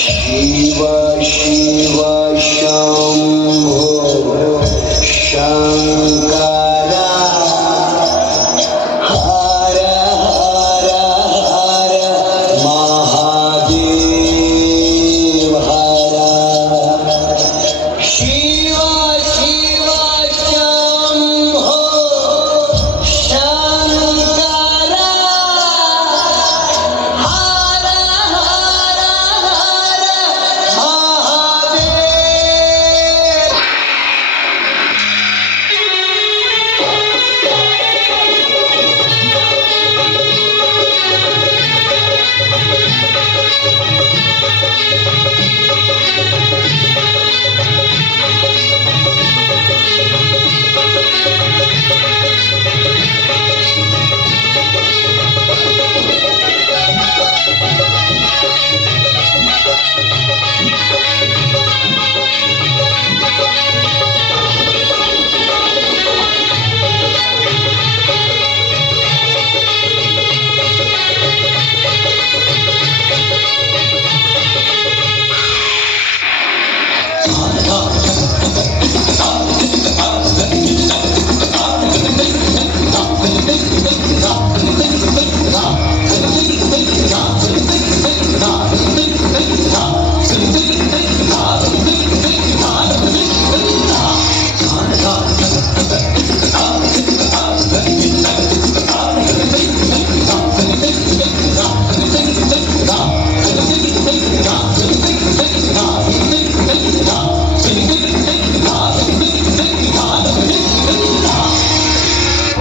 शिव शिव शंभो शंकरा हर हर हर महादेव हर शिव शिव शंभो शंकरा हर हर हर महादेव।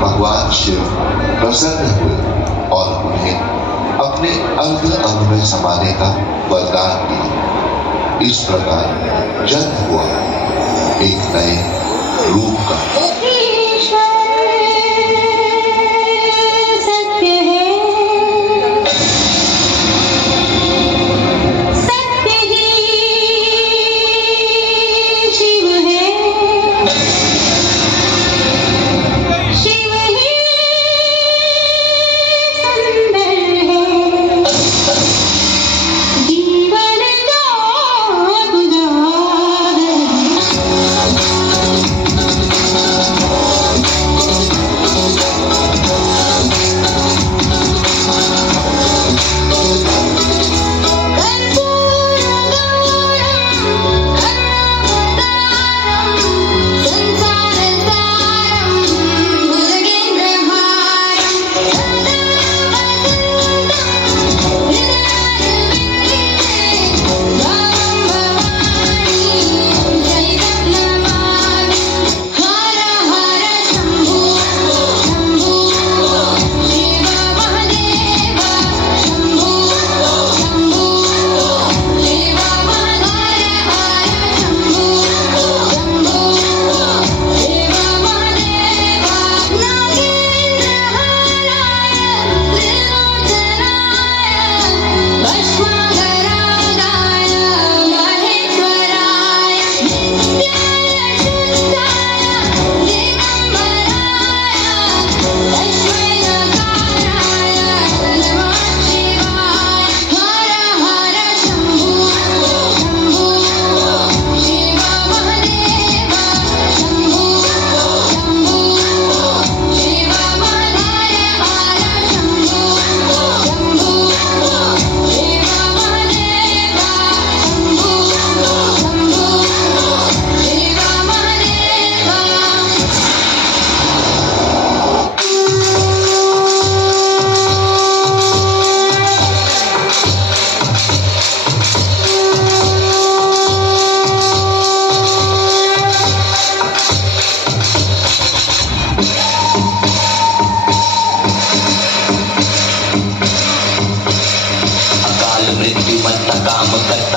भगवान शिव प्रसन्न हुए और उन्हें अपने अंग अंग में समाने का वरदान दिया। इस प्रकार जन्म हुआ एक नए रूप का।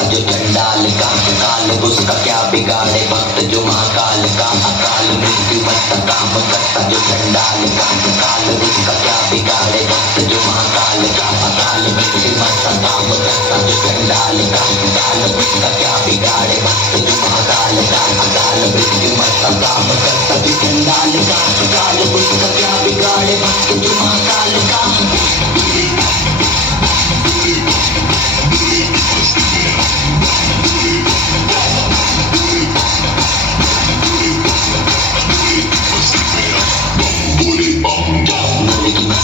जो चंडाल का काल उसका क्या बिगाड़े भक्त जो महाकाल का। अकाल मृत्यु मत काम करता जो चंडाल का काल उसका क्या बिगाड़े भक्त जो महाकाल का। अकाल मृत्यु मत काम करता जो चंडाल का काल उसका क्या बिगाड़े भक्त जो महाकाल का। अकाल मृत्यु मत काम करता जो चंडाल का काल उसका क्या बिगाड़े भक्त जो महाकाल का।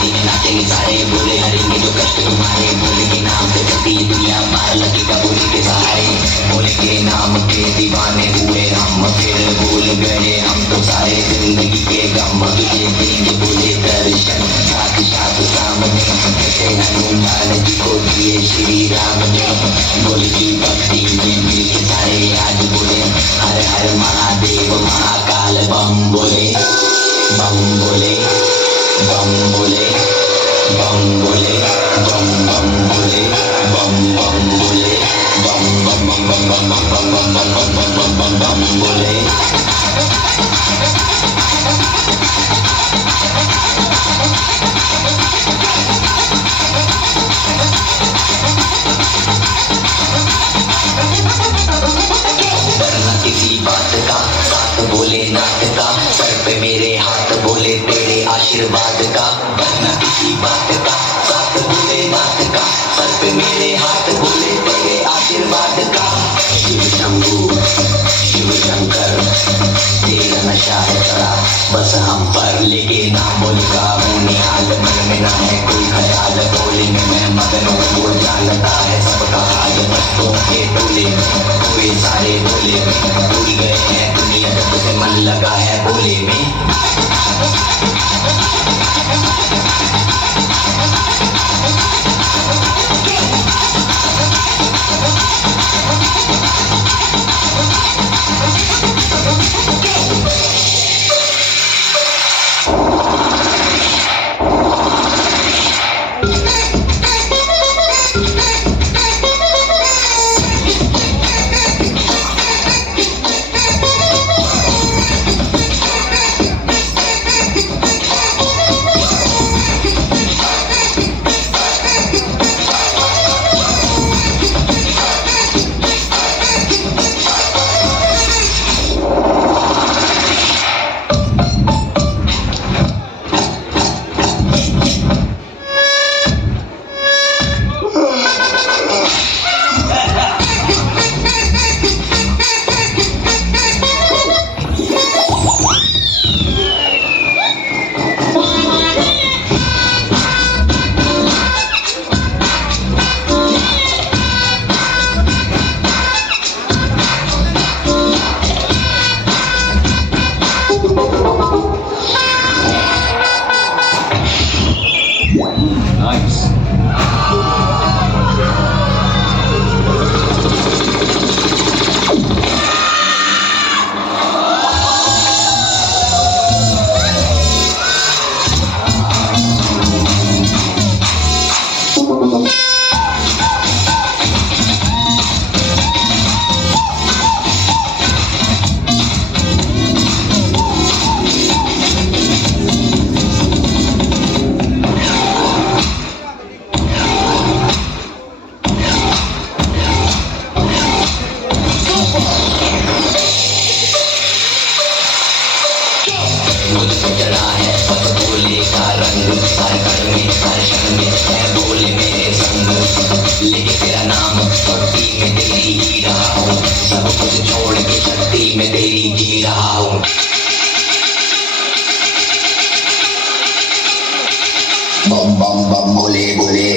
मस्ती में नाचेंगे सारे बोले हरेंगे जो कष्ट तुम्हारे बोले के नाम पे चलती ये दुनिया मार लगेगा बोले के सहारे बोले के नाम के दीवाने हुए हम फिर भूल गए हम तो सारे जिंदगी के गम तुझे देंगे बोले दर्शन साथ साथ सामने जैसे हनुमान जी को दिए श्री राम ने बोले की भक्ति में मिलके सारे आज बोले हर हर महादेव महाकाल बम बोले बम बोले बम बोले बम बोले बम बम बोले बम बम बोले बम बम बम बम बम बम बम बम बम बम बम बम बोले वरना किसी बात का साथ बोले नाथ का सर पे मेरे हाथ बोले तेरे आशीर्वाद का वरना किसी बात का साथ बोले नाथ का सर पे मेरे हाथ बोले तेरे आशीर्वाद का शिव शंभू शिव शंकर तेरा नशा है चढ़ा बस हम पर लेके नाम बोलेगा हूँ निहाल मन में ना है कोई ख्याल बोले में मैं मगन हूँ वो जानता है सबका हाल बच्चों के टोले कोई सारे बोले में भूल गए हैं दुनिया जब से मन लगा है बोले में मुझ पे चढ़ा है पत बोले का रंग हर घर में हर क्षण में है बोले मेरे संग लेके तेरा नाम भक्ति में तेरी जी रहा हूँ सब कुछ छोड़ के शक्ति में तेरी जी रहा हूँ बम बम बम बोले बोले